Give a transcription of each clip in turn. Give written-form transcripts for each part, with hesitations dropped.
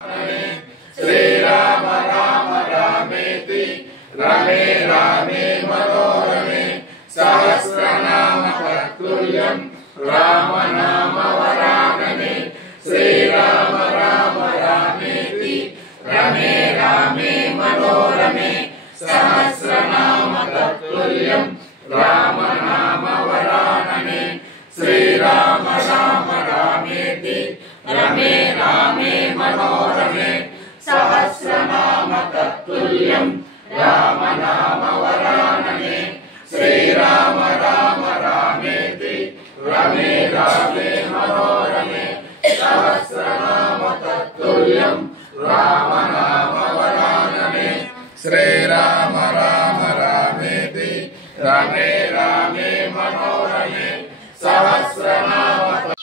श्रीराम राम रामेति रमे रामे मनोरमे सहस्रनाम तत्तुल्यं राम नाम वरानने श्रीराम राम रामेति रमे रामे मनोरमे सहस्रनाम तत्तुल्यं राम नाम वरानने श्रीराम राम रामेति रमे रामे मनोरमे सहस्रनाम तत्तुल्यं राम नाम वरानने श्रीराम राम रामेति रमे रामे मनोरमे सहस्रनाम तत्तुल्यं राम नाम वरानने श्रीराम राम रामेति रमे रामे मनोरमे सहस्रनाम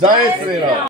जय श्री राम।